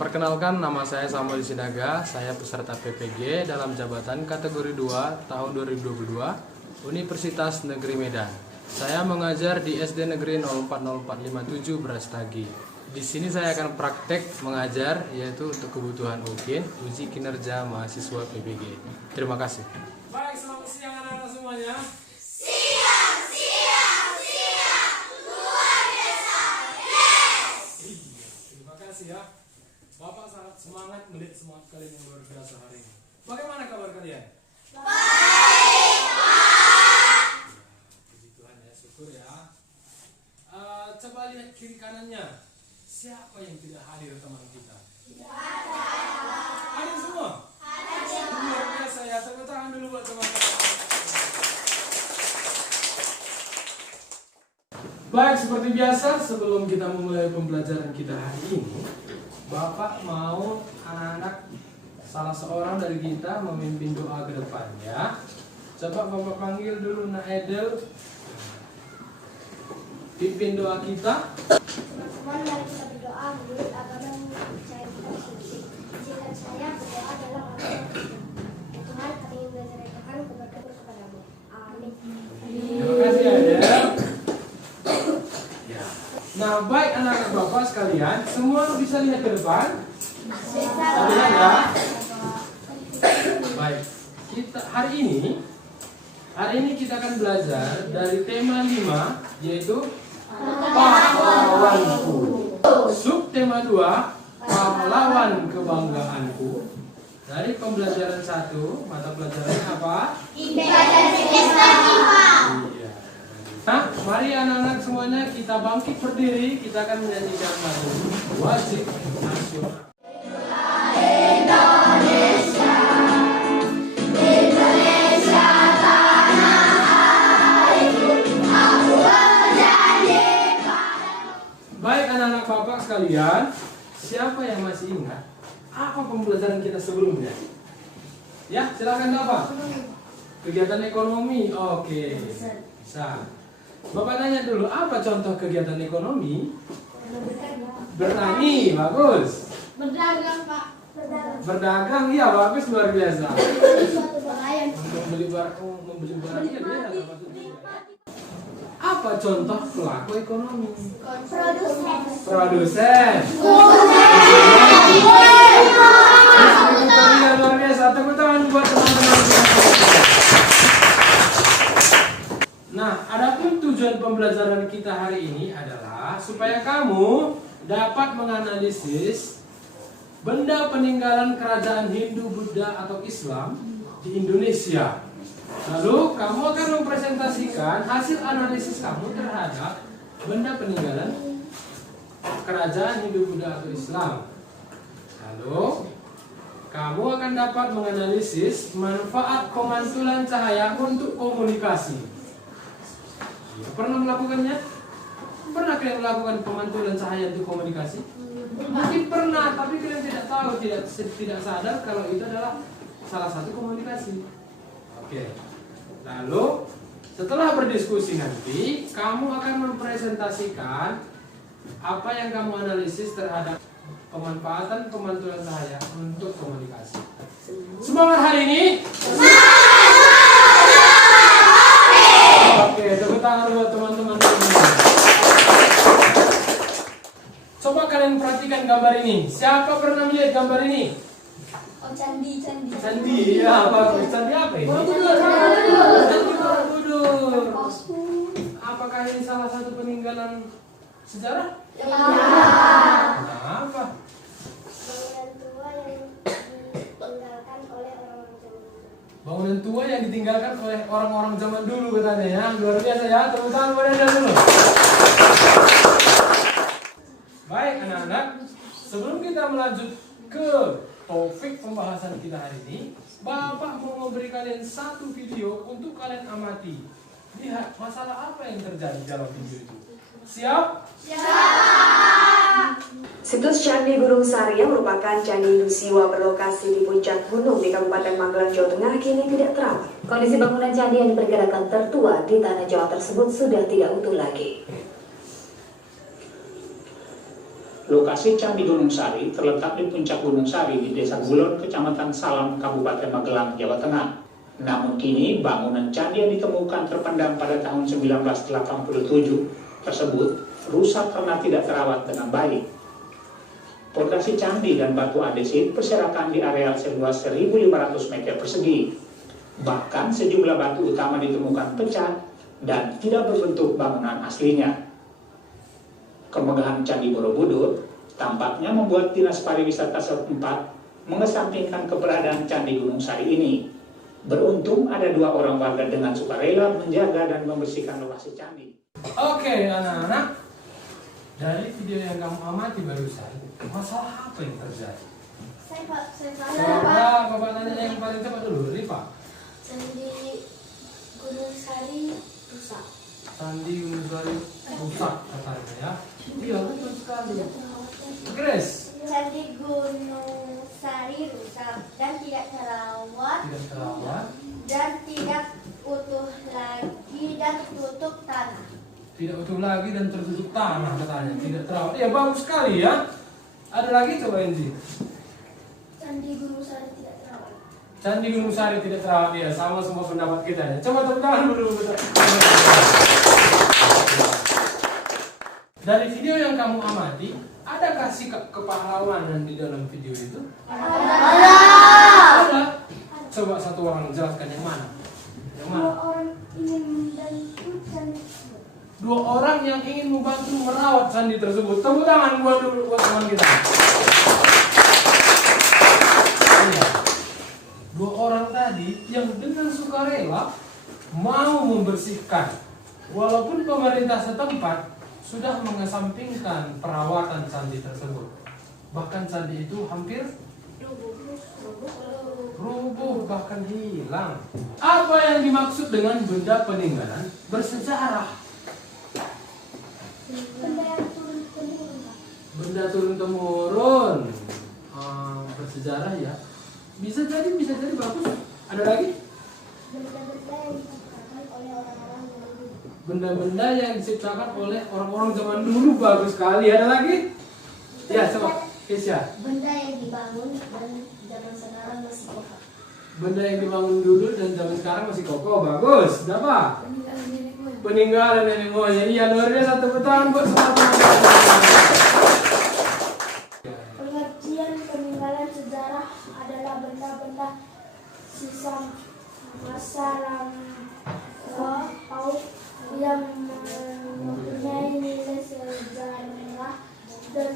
Perkenalkan, nama saya Samuel Sinaga, saya peserta PPG dalam jabatan kategori 2 tahun 2022 Universitas Negeri Medan. Saya mengajar di SD Negeri 040457 Brastagi. Di sini saya akan praktek mengajar, yaitu untuk kebutuhan UKIN, uji kinerja mahasiswa PPG. Terima kasih. Baik, selamat siang anak-anak semuanya. Terima kasih ya. Bapak sangat semangat melihat semangat kalian yang luar biasa hari ini. Bagaimana kabar kalian? Baik, Pak. Puji Tuhan ya, syukur ya. Coba lihat kiri kanannya. Siapa yang tidak hadir teman kita? Tidak ada. Hadir semua? Hadir. Luar biasa ya. Tepuk tangan dulu buat teman-teman. Baik, seperti biasa sebelum kita memulai pembelajaran kita hari ini, Bapak mau anak-anak salah seorang dari kita memimpin doa ke depan ya. Coba Bapak panggil dulu Nak Edel. Pimpin doa kita. Teman-teman, mari kita berdoa menurut agama yang percaya kita suci. Izinkan saya berdoa dalam agama Kristen. Ya Tuhan, kami ingin belajar dari Tuhan berdoa kepadamu. Amin. Terima kasih Edel. Ya. Nah, baik anak-anak Bapak sekalian, semua bisa lihat ke depan. Lihat ya. Baik. Hari ini kita akan belajar dari tema 5, yaitu pahlawanku. Sub tema 2, pahlawan kebanggaanku. Dari pembelajaran 1, mata pelajarannya apa? IPA dan IPA. Iya. Nah, mari anak-anak semuanya kita bangkit berdiri, kita akan menyanyikan lagu wajib nasional. Baik anak-anak Bapak sekalian, siapa yang masih ingat apa pembelajaran kita sebelumnya? Ya, silakan Bapak. Kegiatan ekonomi, oke. Bisa. Bapak nanya dulu, apa contoh kegiatan ekonomi? Bertani, bagus. Berdagang, Pak. Berdagang, iya bagus, luar biasa. Suatu pelayan. Membeli barang, iya dia apa contoh pelaku ekonomi? Produsen. Produsen. Iya, luar biasa. Tepuk tangan buat teman-teman. Nah, adapun tujuan pembelajaran kita hari ini adalah supaya kamu dapat menganalisis benda peninggalan kerajaan Hindu, Buddha atau Islam di Indonesia. Lalu kamu akan mempresentasikan hasil analisis kamu terhadap benda peninggalan kerajaan Hindu, Buddha atau Islam. Lalu kamu akan dapat menganalisis manfaat pemantulan cahaya untuk komunikasi. Pernah melakukannya? Pernah kalian melakukan pemantulan cahaya untuk komunikasi? Mungkin pernah, tapi kalian tidak tahu, tidak sadar kalau itu adalah salah satu komunikasi. Oke. Lalu setelah berdiskusi nanti, kamu akan mempresentasikan apa yang kamu analisis terhadap pemanfaatan pemantulan cahaya untuk komunikasi. Semangat hari ini! Oke, tepuk tangan buat teman-teman. Coba kalian perhatikan gambar ini. Siapa pernah melihat gambar ini? Oh, candi. Candi, ya bagus. Candi apa ini? Candi Borobudur. Apakah ini salah satu peninggalan sejarah? Ya. Kenapa? Bangunan tua yang ditinggalkan oleh orang-orang zaman dulu. Bangunan tua yang ditinggalkan oleh orang-orang zaman dulu katanya ya. Luar biasa ya. Tepuk tangan buat Anda dulu. Baik anak-anak, sebelum kita melanjut ke topik pembahasan kita hari ini, Bapak mau memberi kalian satu video untuk kalian amati. Lihat masalah apa yang terjadi dalam video itu. Siap? Situs Candi Gunung Sari yang merupakan candi Hindu Siwa berlokasi di puncak gunung di Kabupaten Magelang, Jawa Tengah kini tidak terawat. Kondisi bangunan candi yang diperkirakan tertua di tanah Jawa tersebut sudah tidak utuh lagi. Lokasi Candi Gunung Sari terletak di puncak Gunung Sari di Desa Gulon, Kecamatan Salam, Kabupaten Magelang, Jawa Tengah. Namun kini bangunan candi yang ditemukan terpendam pada tahun 1987 tersebut rusak karena tidak terawat dengan baik. Pondasi candi dan batu andesit berserakan di areal seluas 1.500 meter persegi. Bahkan sejumlah batu utama ditemukan pecah dan tidak berbentuk bangunan aslinya. Kemegahan Candi Borobudur tampaknya membuat Dinas Pariwisata setempat mengesampingkan keberadaan Candi Gunung Sari ini. Beruntung ada 2 orang warga dengan sukarela menjaga dan membersihkan lokasi candi. Oke anak-anak, dari video yang kamu amati barusan, masalah apa yang terjadi? Saya Bapak tanya yang paling cepat dulu, Rifa. Candi Gunung Sari rusak. Candi Gunung Sari rusak katanya ya. Iya betul sekali. Grace. Candi Gunung Sari rusak dan tidak terawat. Tidak terawat. Dan tidak utuh lagi dan tertutup tanah. Tidak utuh lagi dan tertutup tanah katanya. Tidak terawat. Ya bagus sekali ya. Ada lagi coba Enzi. Candi Gunung Sari tidak terawat. Candi Gunung Sari tidak terawat ya. Sama semua pendapat kita ya. Coba tepuk tangan dulu. Dari video yang kamu amati, adakah sikap kepahlawanan di dalam video itu? Ada. Coba satu orang jelaskan yang mana? Yang mana? 2 orang ingin membantu candi. 2 orang yang ingin membantu merawat candi tersebut. Tepuk tangan buat teman kita. Iya. 2 orang tadi yang dengan sukarela mau membersihkan, walaupun pemerintah setempat sudah mengesampingkan perawatan candi tersebut. Bahkan candi itu hampir rubuh, bahkan hilang. Apa yang dimaksud dengan benda peninggalan bersejarah? Benda yang turun-temurun. Benda turun-temurun, bersejarah ya. Bisa jadi bagus. Ada lagi? Benda-benda yang diciptakan oleh orang-orang Benda-benda yang diciptakan oleh orang-orang zaman dulu. zaman dulu, bagus sekali. Ada lagi? Ya, coba Kesya. Benda yang dibangun dan zaman sekarang masih kokoh. Benda yang dibangun dulu dan zaman sekarang masih kokoh, bagus. Apa? Peninggalan nenek moyang. Peninggalan nenek moyang. Iya, luar biasa. Tepuk tangan buat semua teman-teman. Pengertian peninggalan sejarah adalah benda-benda sisa masa lampau yang mempunyai nilai sejarah dan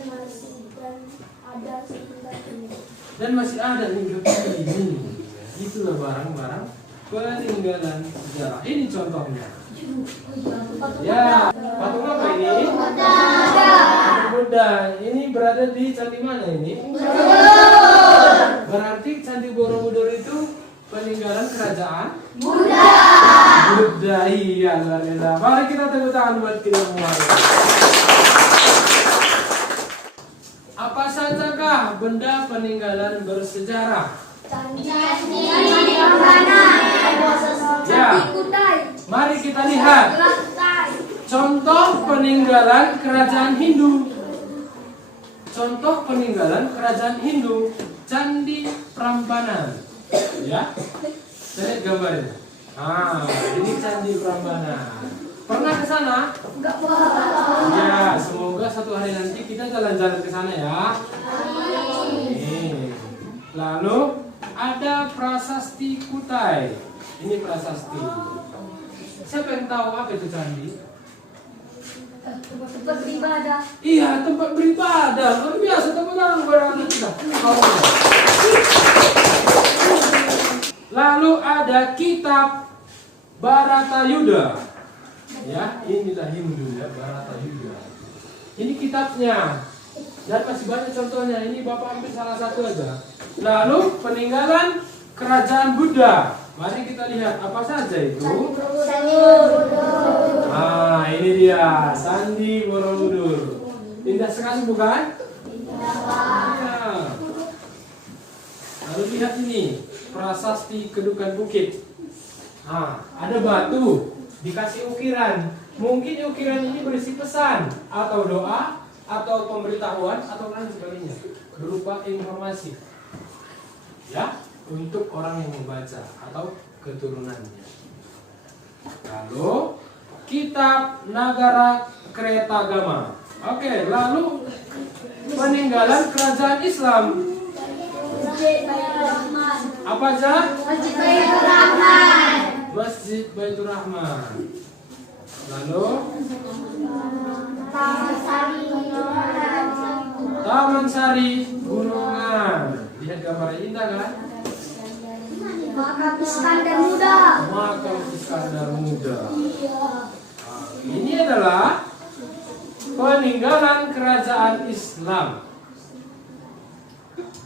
ada hingga kini. Dan masih ada hingga kini. Itulah barang-barang peninggalan sejarah. Ini contohnya. Ya, patung apa ini? Patung Buddha. Ini berada di candi mana ini? Berarti Candi Borobudur itu peninggalan kerajaan Buddha. Iya, luar biasa. Mari kita tepuk tangan buat kita semua. Apa sajakah benda peninggalan bersejarah? Candi Prambanan, Candi Kutai, Mari kita lihat contoh peninggalan kerajaan Hindu. Contoh peninggalan kerajaan Hindu, Candi Prambanan. Ya, lihat gambarnya. Ini Candi Prambanan. Pernah ke sana? enggak paham. Ya, semoga satu hari nanti kita jalan-jalan ke sana ya. Lalu ada Prasasti Kutai. Ini prasasti. Siapa yang tahu apa itu candi? Tempat beribadah. Iya, tempat beribadah. Luar biasa, tempat tangan beribadah kita. Lalu ada kitab Bharatayuda. Ya, inilah Hindu ya, Bharatayuda. Ini kitabnya. Dan masih banyak contohnya. Ini Bapak ambil salah satu aja. Lalu peninggalan kerajaan Buddha. Mari kita lihat apa saja itu. Ini dia Candi Borobudur. Indah sekali bukan? Iya. Lalu lihat ini Prasasti Kedukan Bukit. Ada batu, dikasih ukiran. Mungkin ukiran ini berisi pesan atau doa atau pemberitahuan atau lain sebagainya berupa informasi ya untuk orang yang membaca atau keturunannya. Lalu kitab Nagara Kretagama. Oke, lalu peninggalan kerajaan Islam. Apa aja? Masjid Baitur Rahman. Lalu Taman Sari Gunungan. Lihat gambarnya indah kan? Makam Iskandar Muda. Makam Iskandar Muda. Nah, ini adalah peninggalan kerajaan Islam.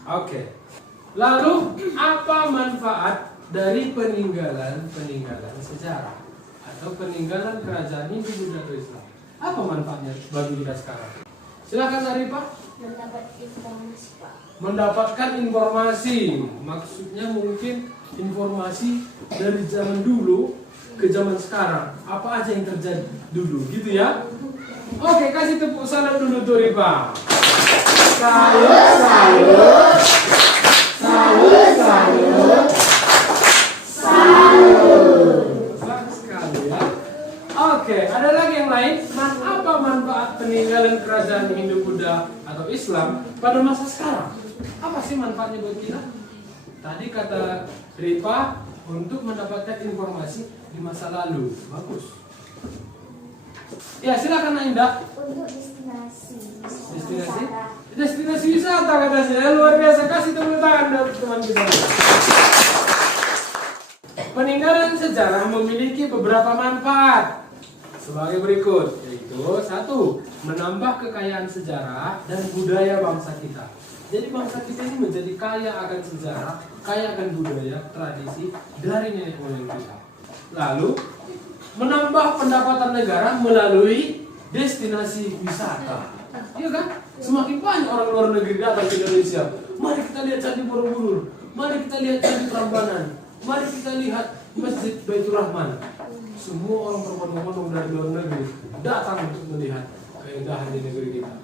Oke. Lalu apa manfaat dari peninggalan sejarah atau peninggalan kerajaan Hindu, Buddha atau Islam? Apa manfaatnya bagi kita sekarang? Silakan Arifah. Mendapat informasi, Pak. Mendapatkan informasi, maksudnya mungkin informasi dari zaman dulu ke zaman sekarang. Apa aja yang terjadi dulu, gitu ya? Oke, kasih tepuk salam dulu tuh Rifah. Salut, salut. Salut, salut. Salut. Bagus sekali ya. Oke, ada lagi yang lain? Apa manfaat peninggalan kerajaan Hindu, Buddha atau Islam pada masa sekarang? Apa sih manfaatnya buat kita? Tadi kata Rifah untuk mendapatkan informasi di masa lalu. Bagus. Ya, silakan Indah. Untuk destinasi. Destinasi? Destinasi wisata katanya. Luar biasa, kasih tepuk tangan dari teman kita. Peninggalan sejarah memiliki beberapa manfaat sebagai berikut, yaitu 1. Menambah kekayaan sejarah dan budaya bangsa kita. Jadi bangsa kita ini menjadi kaya akan sejarah, kaya akan budaya, tradisi dari nenek moyang kita. Lalu menambah pendapatan negara melalui destinasi wisata. Iya kan? Semakin banyak orang luar negeri datang ke Indonesia. Mari kita lihat Candi Borobudur, mari kita lihat Candi Prambanan, mari kita lihat Masjid Baitur Rahman. Semua orang berbondong-bondong dari luar negeri datang untuk melihat keindahan di negeri kita.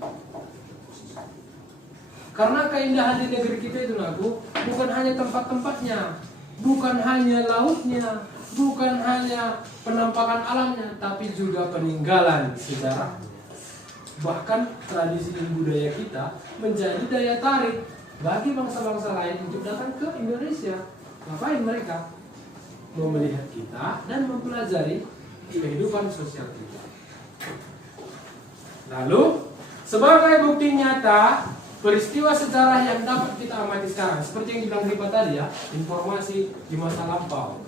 Karena keindahan di negeri kita itu Naku, bukan hanya tempat-tempatnya, bukan hanya lautnya, bukan hanya penampakan alamnya, tapi juga peninggalan sejarahnya. Bahkan tradisi dan budaya kita menjadi daya tarik bagi bangsa-bangsa lain untuk datang ke Indonesia. Ngapain mereka? Mau melihat kita dan mempelajari kehidupan sosial kita. Lalu, sebagai bukti nyata peristiwa sejarah yang dapat kita amati sekarang, seperti yang dibilang Rifah tadi ya, informasi di masa lampau.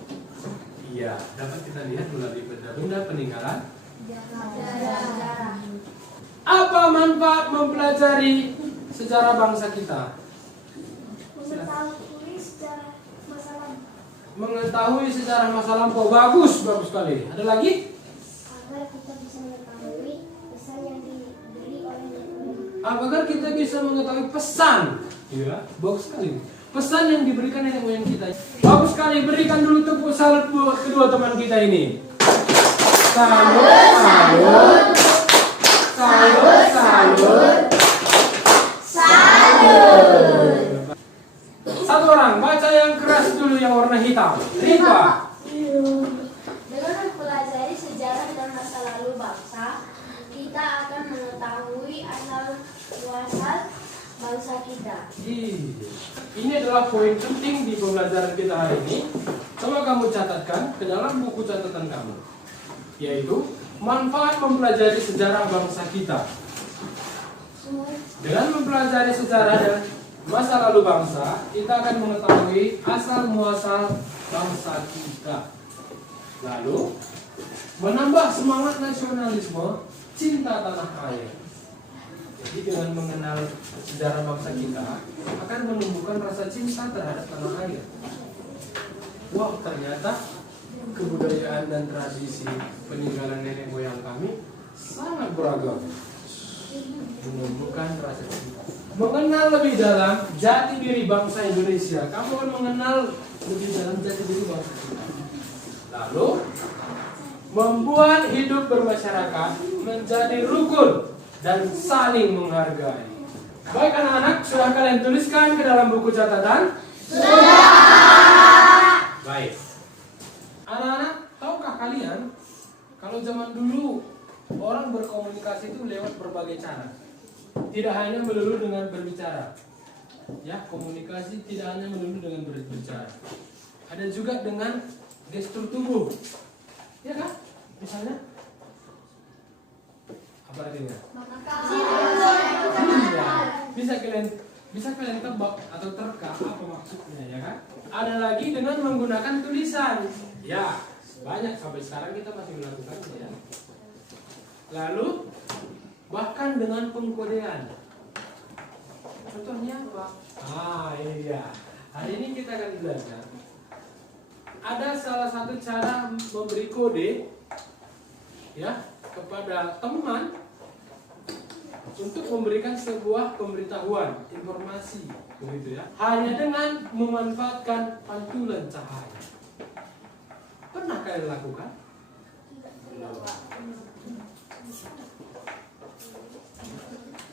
Iya, dapat kita lihat melalui benda-benda peninggalan. Apa manfaat mempelajari sejarah bangsa kita? Mengetahui sejarah masa lampau. Mengetahui sejarah masa lampau. Bagus, bagus sekali. Ada lagi? Agar kita bisa mengetahui pesan yang diberi oleh nenek moyang. Agar kita bisa mengetahui pesan. Iya, bagus sekali. Pesan yang diberikan nenek moyang kita. Bagus sekali. Berikan dulu tepuk salut buat kedua teman kita ini. Salut, salut. Salut, salut. Salut. Satu orang baca yang keras dulu yang warna hitam. Rifah. Dengan mempelajari sejarah dan masa lalu bangsa, kita akan mengetahui asal muasal bangsa kita. Ini adalah poin penting di pembelajaran kita hari ini. Coba kamu catatkan ke dalam buku catatan kamu, yaitu manfaat mempelajari sejarah bangsa kita. Dengan mempelajari sejarah dan masa lalu bangsa, kita akan mengetahui asal muasal bangsa kita. Lalu menambah semangat nasionalisme, cinta tanah air. Jadi dengan mengenal sejarah bangsa kita akan menumbuhkan rasa cinta terhadap tanah air. Wah, ternyata kebudayaan dan tradisi peninggalan nenek moyang kami sangat beragam. Menumbuhkan rasa cinta. Mengenal lebih dalam jati diri bangsa Indonesia. Kamu akan mengenal lebih dalam jati diri bangsa kita. Lalu membuat hidup bermasyarakat menjadi rukun dan saling menghargai. Baik anak-anak, sudah kalian tuliskan ke dalam buku catatan? Sudah. Baik. Anak-anak, tahukah kalian kalau zaman dulu orang berkomunikasi itu lewat berbagai cara. Tidak hanya melulu dengan berbicara. Ya, komunikasi tidak hanya melulu dengan berbicara. Ada juga dengan gestur tubuh. Ya kan? Misalnya apa artinya? Iya. Bisa kalian tebak atau terka apa maksudnya, ya kan? Ada lagi dengan menggunakan tulisan. Ya, banyak sampai sekarang kita masih melakukannya, ya. Lalu bahkan dengan pengkodean. Contohnya apa? Ini dia. Hari ini kita akan belajar. Ada salah satu cara memberi kode, ya, kepada teman untuk memberikan sebuah pemberitahuan, informasi, begitu ya. Hanya dengan memanfaatkan pantulan cahaya. Pernah kalian lakukan?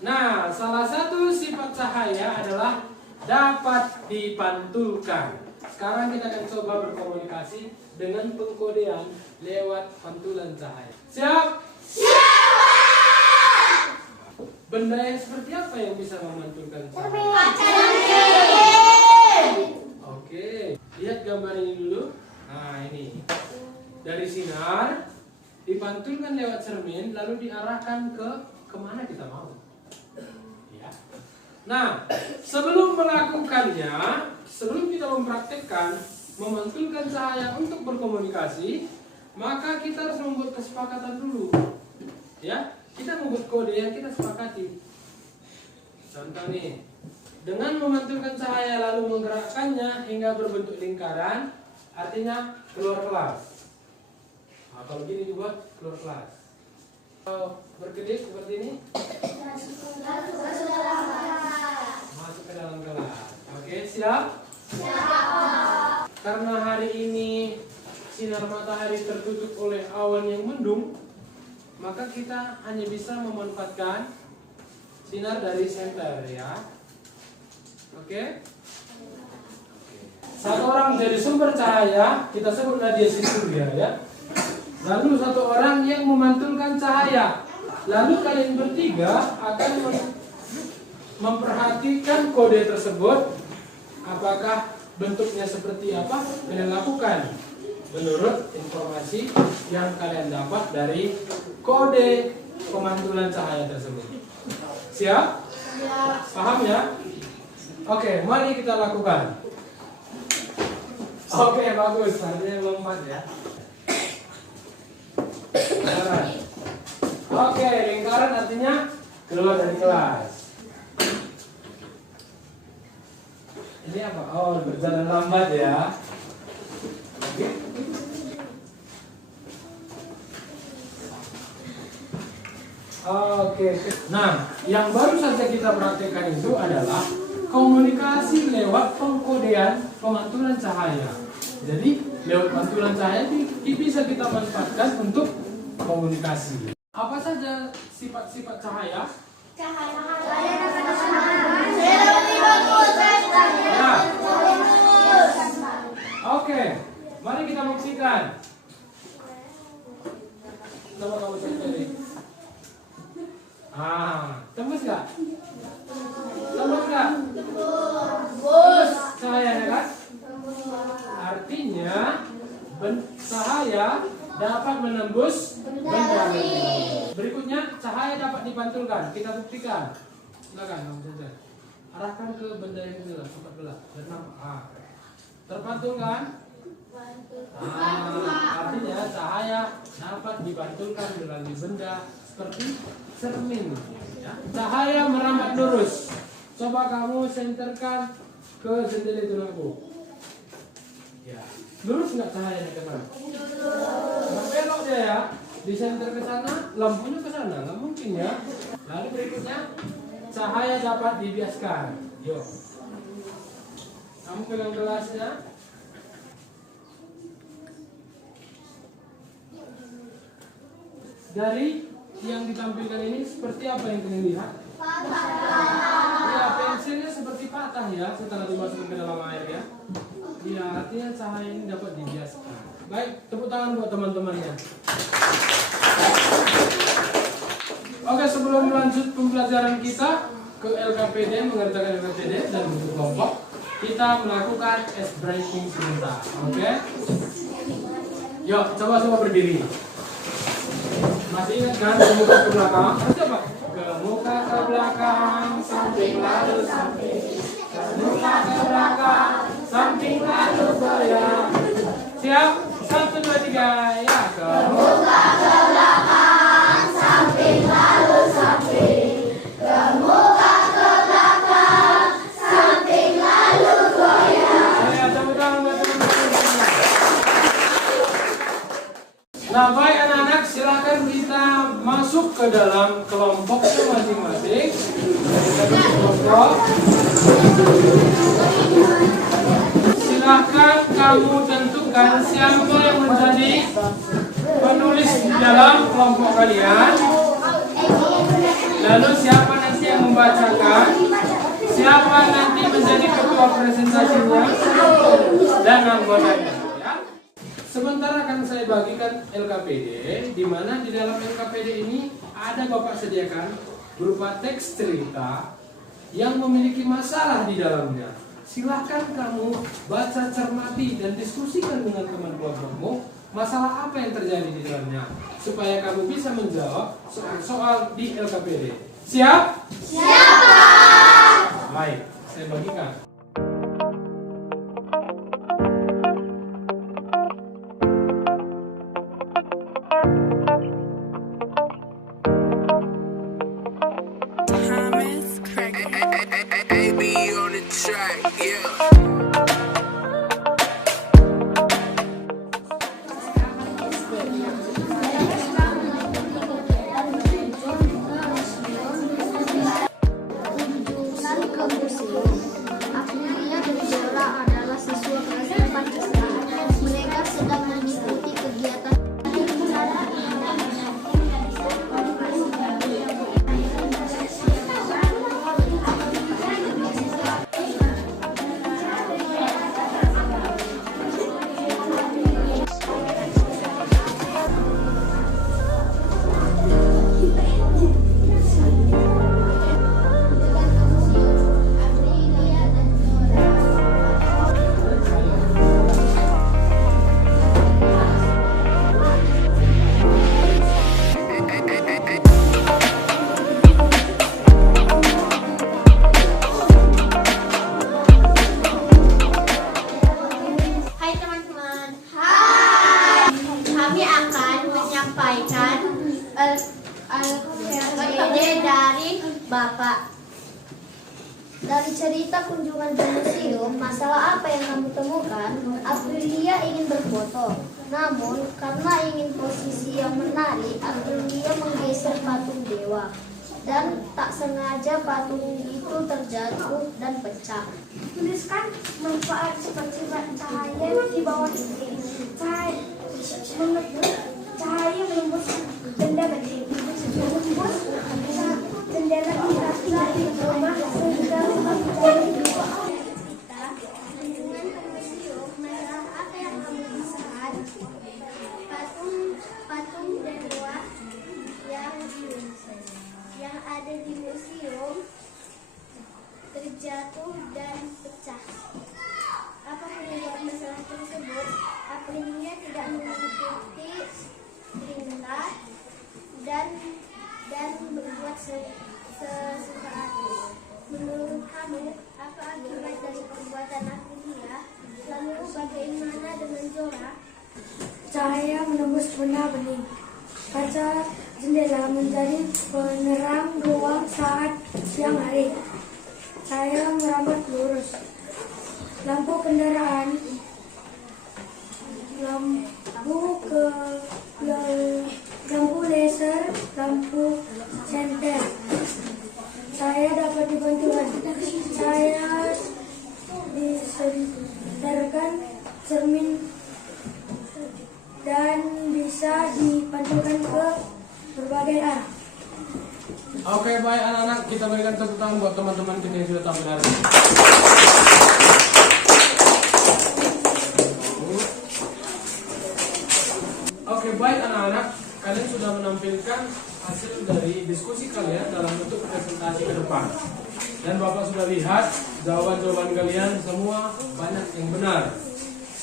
Nah, salah satu sifat cahaya adalah dapat dipantulkan. Sekarang kita akan coba berkomunikasi dengan pengkodean lewat pantulan cahaya. Siap? Siap! Benda yang seperti apa yang bisa memantulkan cahaya? Oke, lihat gambar ini dulu. Nah, ini. Dari sinar dipantulkan lewat cermin lalu diarahkan ke kemana kita mau. Ya. Nah, sebelum melakukannya, sebelum kita mempraktekkan memantulkan cahaya untuk berkomunikasi, maka kita harus membuat kesepakatan dulu. Ya, kita membuat kode yang kita sepakati. Contoh nih, dengan memantulkan cahaya lalu menggerakkannya hingga berbentuk lingkaran, artinya keluar kelas. Nah, kalau gini dibuat keluar kelas. Kalau berkedip seperti ini, masuk ke dalam kelas. Oke, siap? Siap. Karena hari ini sinar matahari tertutup oleh awan yang mendung, maka kita hanya bisa memanfaatkan sinar dari senter, ya. Oke? Satu orang jadi sumber cahaya, kita sebutlah dia si surya, ya. Lalu satu orang yang memantulkan cahaya. Lalu kalian bertiga akan memperhatikan kode tersebut. Apakah bentuknya seperti apa? Kalian lakukan menurut informasi yang kalian dapat dari kode pemantulan cahaya tersebut. Siap? Siap. Paham ya? Oke, mari kita lakukan. Oke, bagus. Artinya lompat, ya. Lingkaran. Oke, lingkaran artinya keluar dari kelas. Ini apa? Oh, berjalan lambat, ya. Oke. Oke. Nah, yang baru saja kita praktekkan itu adalah komunikasi lewat pengkodean pemantulan cahaya. Jadi, lewat pantulan cahaya bisa kita manfaatkan untuk komunikasi. Apa saja sifat-sifat cahaya? Ya. Oke, mari kita buktikan. Coba kamu cek tadi. Tembus nggak? Tembus nggak? Tembus. Cahayanya kan? Artinya cahaya dapat menembus benda. Berikutnya, cahaya dapat dipantulkan. Kita buktikan. Silakan, kamu saja. Arahkan ke benda yang gelap, tempat gelap. Terpantul kan? Artinya cahaya dapat dipantulkan melalui benda seperti cermin. Ya. Cahaya merambat lurus. Coba kamu senterkan ke jendela itu lampu. Ya. Lurus nggak cahayanya ke sana? Belok dia, ya. Disenter ke sana, lampunya ke sana, nggak mungkin, ya. Lalu berikutnya, cahaya dapat dibiaskan. Yuk. Kamu pegang gelasnya. Dari yang ditampilkan ini seperti apa yang kalian lihat? Ya, pensilnya seperti patah ya setelah dimasukkan ke dalam air ya. Ya, artinya cahaya ini dapat dibiaskan. Baik, tepuk tangan buat teman-temannya. Oke, sebelum lanjut pembelajaran kita ke LKPD, mengerjakan LKPD dan bentuk kelompok, kita melakukan ice breaking sebentar. Oke? Yuk, coba berdiri. Masih ingat kan? Kemuka ke belakang. Harus apa? Kemuka ke belakang, samping lalu samping. Kemuka ke belakang, samping lalu goyang. Siap? 1, 2, 3. Ya, kemuka ke belakang, samping lalu samping. Kemuka ke belakang, samping lalu goyang. Ya, tepuk tangan buat teman-teman. Nah, baik anak-anak, silakan kita masuk ke dalam kelompoknya masing-masing. Kelompok. Silakan kamu tentukan siapa yang menjadi penulis di dalam kelompok kalian. Lalu siapa nanti yang membacakan, siapa nanti menjadi ketua presentasinya, dan anggotanya. Sementara akan saya bagikan LKPD, di mana di dalam LKPD ini ada Bapak sediakan berupa teks cerita yang memiliki masalah di dalamnya. Silahkan kamu baca, cermati, dan diskusikan dengan teman kelompokmu masalah apa yang terjadi di dalamnya, supaya kamu bisa menjawab soal-soal di LKPD. Siap? Siap, Pak! Baik, saya bagikan. Bapak. Dari cerita kunjungan ke museum, masalah apa yang kamu temukan? Aprilia ingin berfoto. Namun, karena ingin posisi yang menarik, Aprilia menggeser patung dewa. Dan tak sengaja patung itu terjatuh dan pecah. Tuliskan manfaat seperti cahaya di bawah ini. Cahaya menembus benda penting. Menembus jendela di rumah sehingga menjadi Kunjungan ke museum, masalah apa yang kamu lihat? Patung dewa yang ada di museum terjatuh dan pecah. Apa penyebab masalah tersebut? Aprilia tidak mengikuti perintah dan berbuat sesuka hati. Menurut kamu, apa akibat dari perbuatan Aprilia? Lalu bagaimana dengan Zora? cahaya menembus benda bening. Kaca jendela menjadi penerang ruang saat siang hari. Cahaya merambat lurus. Lampu kendaraan, lampu laser, lampu senter. Cahaya dapat dibantukan. Cahaya disenterkan cermin dan bisa dipantulkan ke berbagai arah. Oke, baik anak-anak, kita berikan tepuk tangan buat teman-teman kita yang sudah tampil hari ini. Oke, baik anak-anak, kalian sudah menampilkan hasil dari diskusi kalian dalam bentuk presentasi ke depan. Dan Bapak sudah lihat jawaban-jawaban kalian semua banyak yang benar.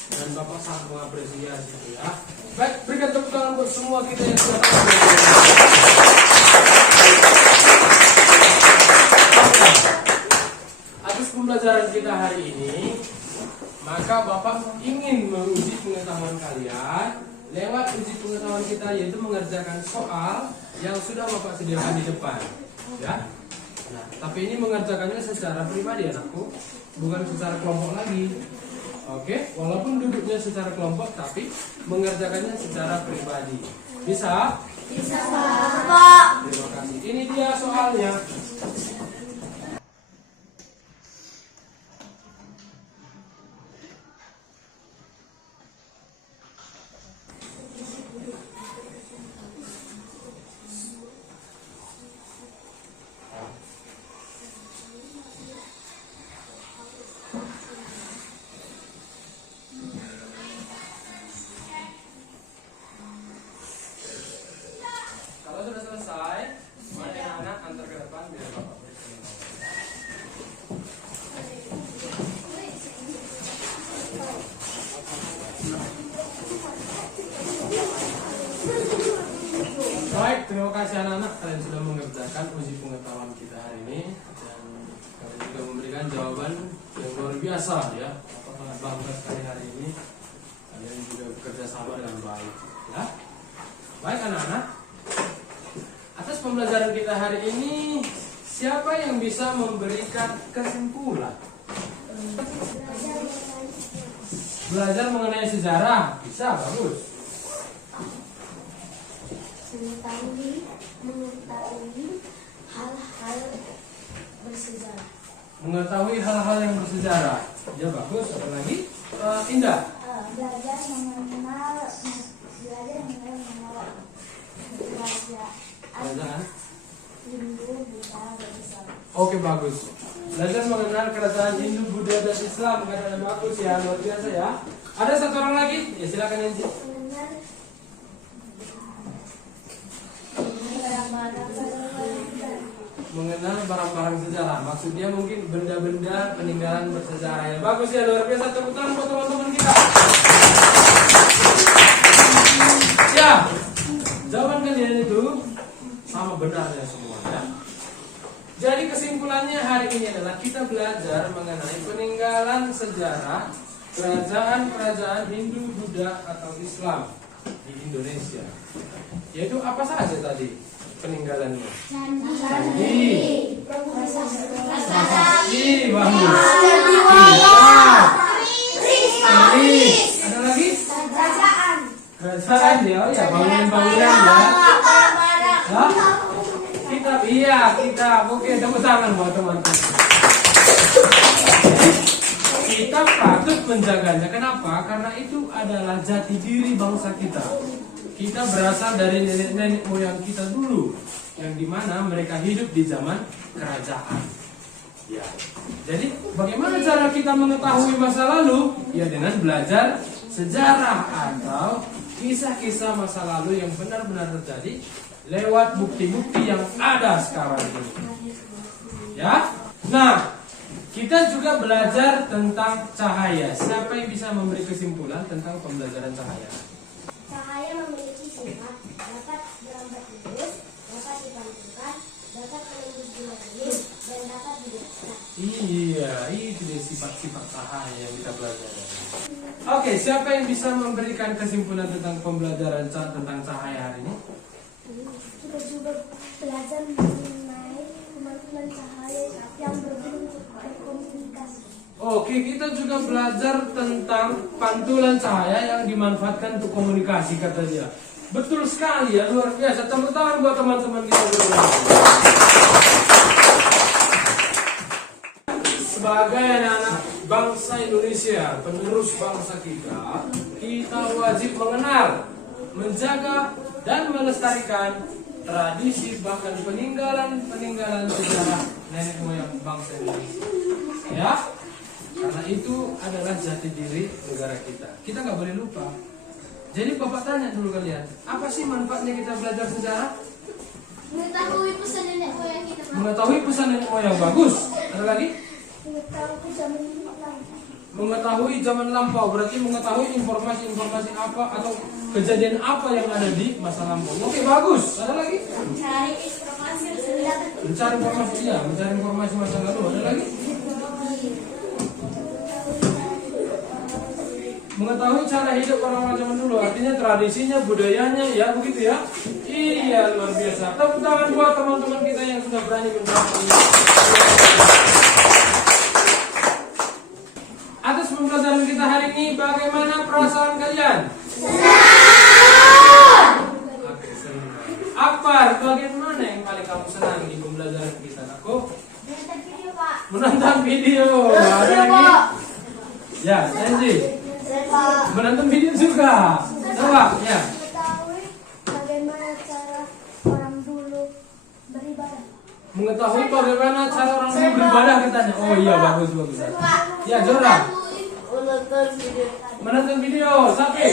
Dan Bapak sangat mengapresiasi itu ya. Baik, berikan tepuk tangan buat semua kita yang sudah tampil. Atas pembelajaran kita hari ini, maka Bapak ingin menguji pengetahuan kalian lewat uji pengetahuan kita, yaitu mengerjakan soal yang sudah Bapak sediakan di depan, ya. Nah, tapi ini mengerjakannya secara pribadi anakku, bukan secara kelompok lagi. Oke, walaupun duduknya secara kelompok, tapi mengerjakannya secara pribadi. Bisa? Bisa, Pak. Terima kasih. Ini dia soalnya. Kalau sudah selesai, mari anak antar ke depan biar Bapak periksa. Baik, terima kasih anak-anak, kalian sudah mengerjakan uji pengetahuan kita hari ini dan kalian juga memberikan jawaban yang luar biasa ya. Bapak sangat bangga sekali hari ini. Kalian juga bekerja sama dengan baik, ya. Baik anak-anak. Atas pembelajaran kita hari ini, siapa yang bisa memberikan kesimpulan? Belajar mengenai sejarah, bisa, bagus. Mengetahui hal-hal bersejarah. Mengetahui hal-hal yang bersejarah, ya bagus. Apa lagi? Indah. Belajar mengenal Kerajaan. Hindu, Buddha, dan Islam. Oke, bagus. Belajar mengenal kerajaan Hindu, Buddha, dan Islam. Kata bagus ya, luar biasa ya. Ada satu orang lagi? Ya silakan Yanti. Mengenal barang-barang sejarah. Maksudnya mungkin benda-benda peninggalan bersejarah. Ya bagus ya, luar biasa. Tepuk tangan buat teman-teman kita. Ya, jawaban kalian itu sama benarnya semua ya. Jadi kesimpulannya hari ini adalah kita belajar mengenai peninggalan sejarah kerajaan-kerajaan Hindu, Buddha atau Islam di Indonesia. Yaitu apa saja tadi peninggalannya? Candi, prasasti, bagus. Keris, ada lagi? Kerajaan ya, ya bangunan-bangunan ya. Kitab, iya kitab. Oke, tepuk tangan buat teman-teman. Kita patut menjaganya. Kenapa? Karena itu adalah jati diri bangsa kita. Kita berasal dari nenek-nenek moyang kita dulu, yang dimana mereka hidup di zaman kerajaan. Ya. Jadi bagaimana cara kita mengetahui masa lalu? Ya dengan belajar sejarah atau kisah-kisah masa lalu yang benar-benar terjadi lewat bukti-bukti yang ada sekarang ini. Ya. Nah, kita juga belajar tentang cahaya. Siapa yang bisa memberi kesimpulan tentang pembelajaran cahaya? Cahaya memiliki sifat dapat berambat lurus, dapat dipantulkan, dapat menembus dunia langit, dan dapat didekat. Iya, itu dia sifat-sifat cahaya yang kita pelajari. Oke, siapa yang bisa memberikan kesimpulan tentang pembelajaran tentang cahaya hari ini? Kita juga belajar mengenai kemampuan cahaya yang berbentuk berkomunikasi. Oke, kita juga belajar tentang pantulan cahaya yang dimanfaatkan untuk komunikasi, kata dia. Betul sekali ya, luar biasa. Tepuk tangan buat teman-teman kita berdua. Sebagai anak bangsa Indonesia, penerus bangsa kita wajib mengenal, menjaga, dan melestarikan tradisi, bahkan peninggalan sejarah nenek moyang bangsa Indonesia. Ya, karena itu adalah jati diri negara kita. Kita nggak boleh lupa. Jadi Bapak tanya dulu kalian, apa sih manfaatnya kita belajar sejarah? Mengetahui pesan nenek moyang kita. Mengetahui pesan nenek moyang, bagus. Ada lagi? Mengetahui zaman lampau, berarti mengetahui informasi apa atau kejadian apa yang ada di masa lampau. Oke, bagus. Ada lagi? Mencari informasi Mencari informasi masa lalu. Ada lagi? Mengetahui cara hidup orang-orang zaman dulu, artinya tradisinya, budayanya, ya begitu ya. Iya, luar biasa. Tepuk tangan buat teman-teman kita yang sudah berani menerapkan ini. Atas pembelajaran kita hari ini, bagaimana perasaan kalian? Oke, senang. Akbar, bagian mana yang paling kamu senang di pembelajaran kita? Aku Menonton video, Pak. menonton video. Ada lagi? Ya, Anji. Menonton video juga. Coba, ya. Mengetahui bagaimana cara orang dulu beribadah. Mengetahui bagaimana cara orang dulu beribadah katanya. Oh iya, bagus. Ya, Jora. Menonton video. Sampai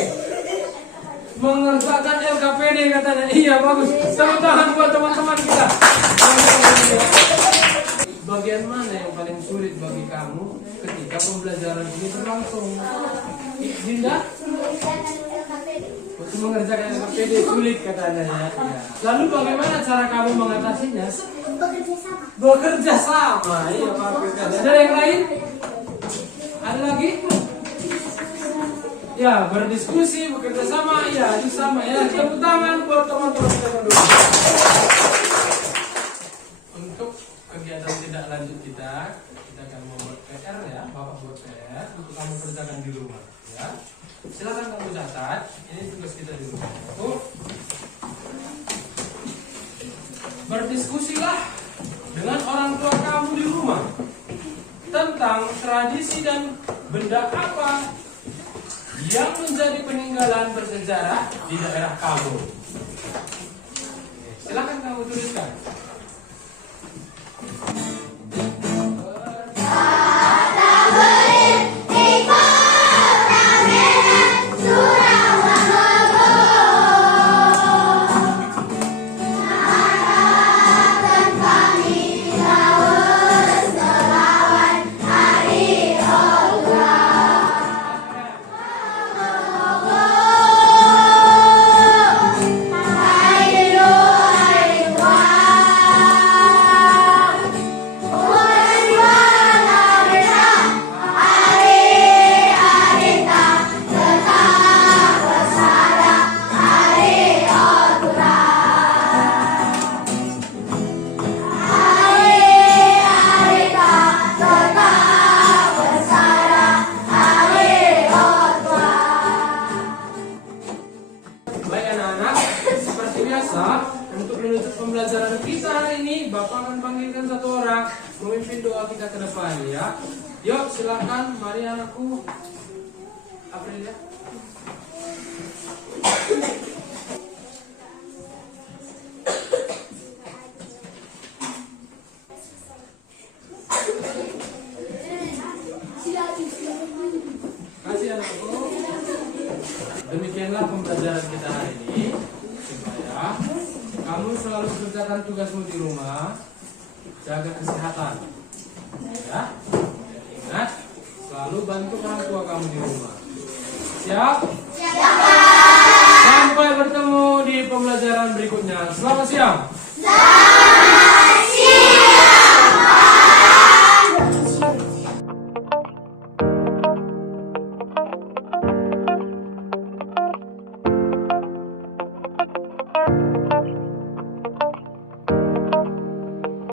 mengerjakan LKPD katanya. Iya, bagus. Tepuk tangan buat teman-teman kita. Bagian mana yang paling sulit bagi kamu ketika pembelajaran ini berlangsung? Dinda? Waktu mengerjakan LKPD sulit katanya ya. Lalu bagaimana cara kamu mengatasinya? Bekerja sama. Iya, bagus. Ada yang lain? Ada lagi? Ya, berdiskusi, bekerja sama. Ya, itu sama ya. Tepuk tangan buat teman-teman kita berdua. Untuk kegiatan tidak lanjut kita akan membuat PR ya, Bapak buat PR untuk kamu kerjakan di rumah ya. Silakan kamu catat, ini tugas kita di rumah. Berdiskusilah dengan orang tua kamu di rumah tentang tradisi dan benda apa yang menjadi peninggalan bersejarah di daerah kamu. Silakan kamu tuliskan. Untuk menutup pembelajaran kita hari ini, Bapak akan panggilkan satu orang memimpin doa kita ke depan ya. Yuk silakan, mari anakku. Aprilia. Kasih anakku. Demikianlah pembelajaran kita hari ini. Supaya kamu selalu kerjakan tugasmu di rumah, jaga kesehatan, ya. Ingat, selalu bantu orang tua kamu di rumah. Siap? Siap.